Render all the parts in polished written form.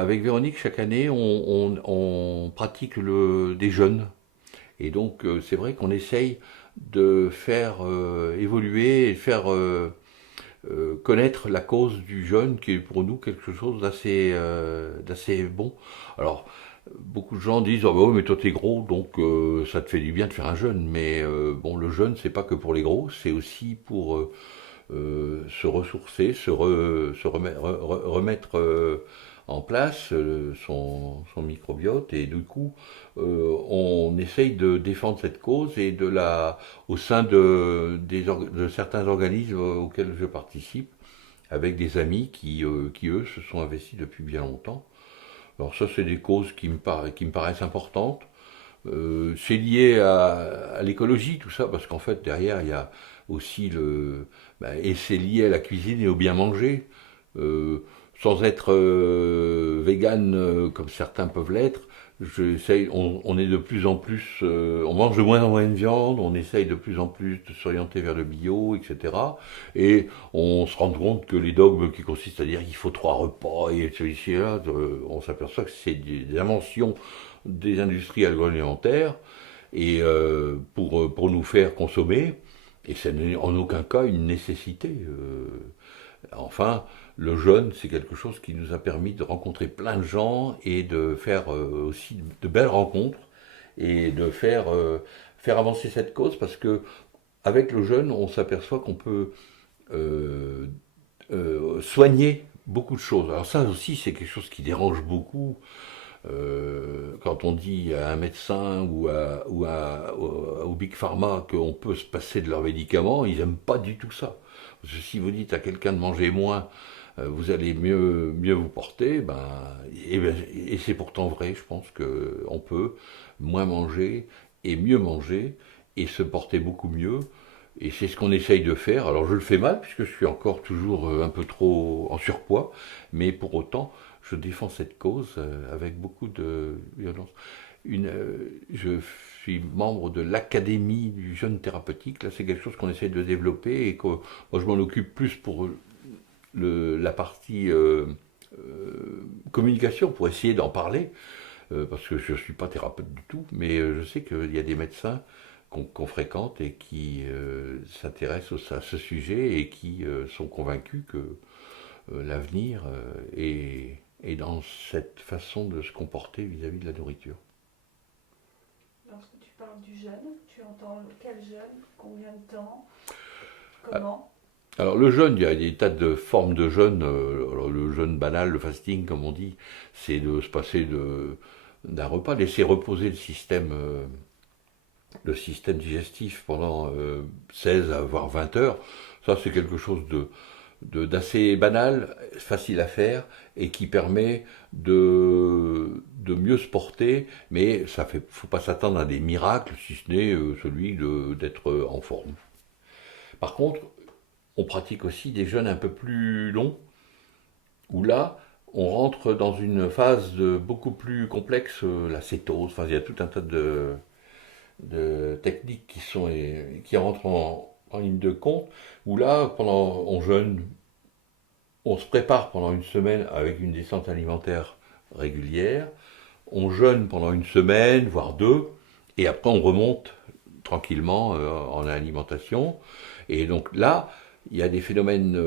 Avec Véronique, chaque année, on pratique des jeûnes. Et donc, c'est vrai qu'on essaye de faire évoluer et faire connaître la cause du jeûne, qui est pour nous quelque chose d'assez bon. Alors, beaucoup de gens disent, oh bah oui, mais toi t'es gros, donc ça te fait du bien de faire un jeûne. Mais bon, le jeûne, c'est pas que pour les gros, c'est aussi pour se ressourcer, remettre en place son microbiote. Et du coup, on essaye de défendre cette cause et au sein de certains organismes auxquels je participe, avec des amis qui eux, se sont investis depuis bien longtemps. Alors ça, c'est des causes qui me paraissent importantes. C'est lié à l'écologie, tout ça, parce qu'en fait, derrière, il y a aussi et c'est lié à la cuisine et au bien manger. Euh, Sans être vegan comme certains peuvent l'être, on est de plus en plus, on mange de moins en moins de viande, on essaye de plus en plus de s'orienter vers le bio, etc. Et on se rend compte que les dogmes qui consistent à dire qu'il faut 3 repas et celui-ci là, on s'aperçoit que c'est des inventions des industries agroalimentaires et pour nous faire consommer, et ce n'est en aucun cas une nécessité. Enfin, le jeûne, c'est quelque chose qui nous a permis de rencontrer plein de gens et de faire aussi de belles rencontres et de faire avancer cette cause parce que avec le jeûne, on s'aperçoit qu'on peut euh, soigner beaucoup de choses. Alors ça aussi, c'est quelque chose qui dérange beaucoup quand on dit à un médecin au Big Pharma qu'on peut se passer de leurs médicaments, ils n'aiment pas du tout ça. Parce que si vous dites à quelqu'un de manger moins, vous allez mieux vous porter, et c'est pourtant vrai, je pense qu'on peut moins manger et mieux manger et se porter beaucoup mieux. Et c'est ce qu'on essaye de faire. Alors je le fais mal puisque je suis encore toujours un peu trop en surpoids, mais pour autant, je défends cette cause avec beaucoup de violence. Je suis membre de l'Académie du jeûne thérapeutique. Là, c'est quelque chose qu'on essaie de développer et que moi, je m'en occupe plus pour la partie communication, pour essayer d'en parler, parce que je ne suis pas thérapeute du tout, mais je sais qu'il y a des médecins qu'on fréquente et qui s'intéressent à ce sujet et qui sont convaincus que l'avenir est dans cette façon de se comporter vis-à-vis de la nourriture. Lorsque tu parles du jeûne, tu entends quel jeûne, combien de temps, Ah, comment? alors le jeûne, il y a des tas de formes de jeûne. Alors, le jeûne banal, le fasting, comme on dit, c'est de se passer d'un repas, laisser reposer le système digestif pendant 16 à voire 20 heures. Ça, c'est quelque chose d'assez banal, facile à faire et qui permet de mieux se porter, mais faut pas s'attendre à des miracles si ce n'est celui d'être en forme. Par contre, on pratique aussi des jeûnes un peu plus longs où là, on rentre dans une phase beaucoup plus complexe, la cétose, enfin il y a tout un tas de techniques qui rentrent en ligne de compte, où là, on jeûne, on se prépare pendant une semaine avec une descente alimentaire régulière, on jeûne pendant une semaine, voire deux, et après on remonte tranquillement en alimentation. Et donc là, il y a des phénomènes,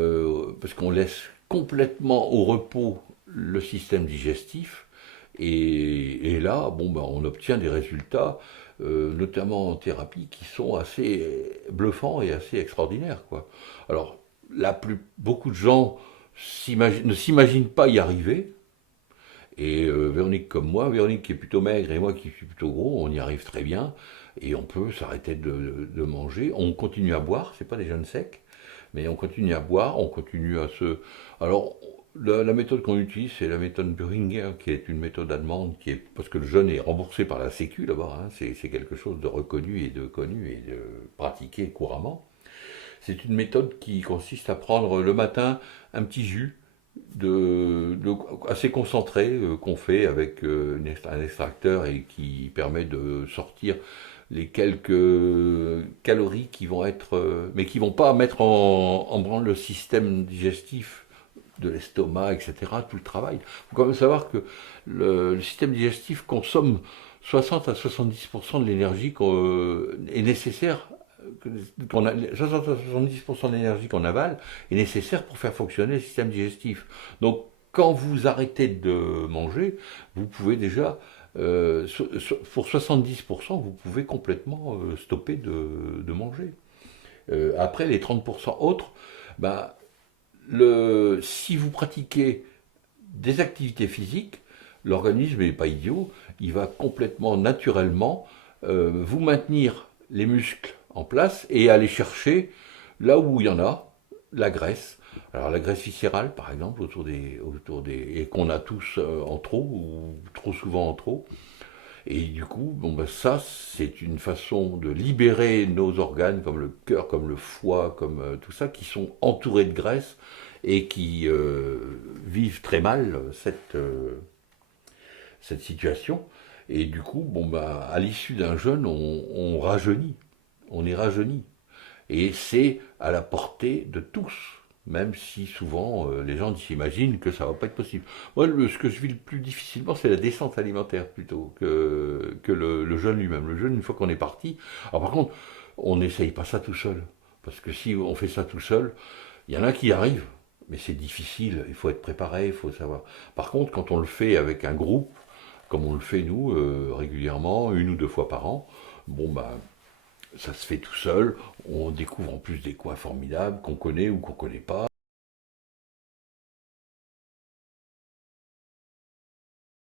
parce qu'on laisse complètement au repos le système digestif, et là, bon, ben, on obtient des résultats, notamment en thérapie, qui sont assez bluffants et assez extraordinaires, quoi. Alors, beaucoup de gens ne s'imaginent pas y arriver, et Véronique comme moi, Véronique qui est plutôt maigre et moi qui suis plutôt gros, on y arrive très bien. Et on peut s'arrêter de manger. On continue à boire, c'est pas des jeûnes secs, mais on continue à boire, on continue à se. Alors, la méthode qu'on utilise, c'est la méthode Buringer, qui est une méthode allemande, parce que le jeûne est remboursé par la Sécu là-bas, hein, c'est quelque chose de reconnu et de connu et de pratiqué couramment. C'est une méthode qui consiste à prendre le matin un petit jus assez concentré qu'on fait avec un extracteur et qui permet de sortir les quelques calories qui vont être, mais qui vont pas mettre en branle le système digestif de l'estomac, etc., tout le travail. Il faut quand même savoir que le système digestif consomme 60 à 70% de l'énergie est nécessaire, 60 à 70% de l'énergie qu'on avale est nécessaire pour faire fonctionner le système digestif. Donc, quand vous arrêtez de manger, vous pouvez déjà, pour 70%, vous pouvez complètement stopper de manger. Après, les 30% autres, bah, si vous pratiquez des activités physiques, l'organisme n'est pas idiot, il va complètement naturellement vous maintenir les muscles en place et aller chercher là où il y en a, la graisse. Alors la graisse viscérale, par exemple, et qu'on a tous en trop, ou trop souvent en trop. Et du coup, bon ben ça, c'est une façon de libérer nos organes, comme le cœur, comme le foie, comme tout ça, qui sont entourés de graisse et qui vivent très mal cette situation. Et du coup, bon ben, à l'issue d'un jeûne, on rajeunit, on est rajeuni. Et c'est à la portée de tous, même si souvent les gens s'imaginent que ça va pas être possible. Moi, ce que je vis le plus difficilement, c'est la descente alimentaire plutôt que le jeûne lui-même. Le jeûne, une fois qu'on est parti, alors par contre, on n'essaye pas ça tout seul. Parce que si on fait ça tout seul, il y en a qui y arrivent, mais c'est difficile, il faut être préparé, il faut savoir. Par contre, quand on le fait avec un groupe, comme on le fait nous régulièrement, 1 ou 2 fois par an, bon bah ça se fait tout seul, on découvre en plus des coins formidables qu'on connaît ou qu'on connaît pas.